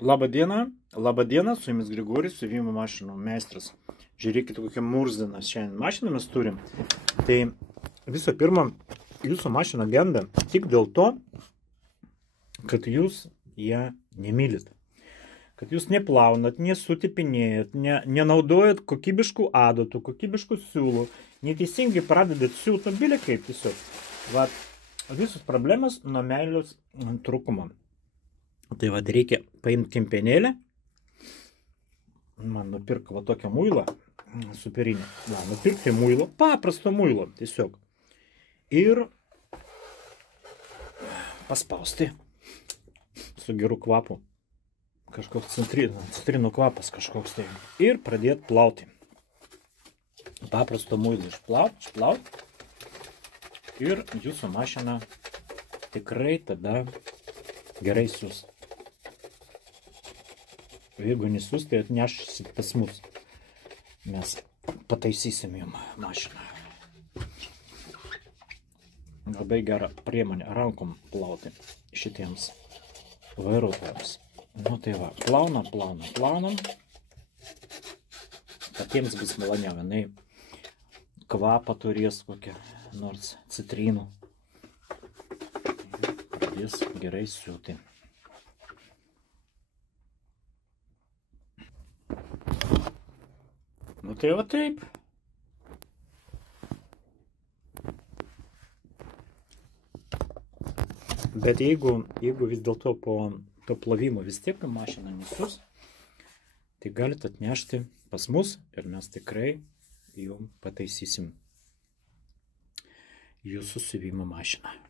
Labą dieną, su jumis Grigorijus, siuvimo mašinų meistras. Žiūrėkite, kokią murzdiną šiandien mašiną mes turim. Tai visų pirma, jūsų mašina genda tik dėl to, kad jūs ją nemylit. Kad jūs neplaunat, nesutipinėjat, nenaudojat kokybiškų adatų, kokybiškų siūlų, neteisingai pradedat siūt, bilė kaip tiesiog. Vat, visus problemas nuo meilės trūkumo. Tai vad reikia paimti kempenėlę. Man nupirka va tokią muilą superinę. Va, nupirkti muilo, paprasto muilo tiesiog. Ir paspausti su geru kvapu. Kažkoks citrinų kvapas kažkoks tai. Ir pradėti plauti. Paprasto muilo išplaut. Ir jūsų mašina tikrai tada gerai siūs. Jeigu nesiūs, tai atnešsit pas mus. Mes pataisysim jums mašiną. Labai gera priemonė rankom plauti šitiems vairuotojams. Nu tai va, plaunam. Patiems bus maloniau, jinai kvapą turės kokią nors citrinų. Pradės gerai siūti. Nu tai va taip. Bet jeigu vis dėlto po to plovimo vis tiek mašina nesiūs, tai galite atnešti pas mus ir mes tikrai jums pataisysim jūsų siuvimo mašiną.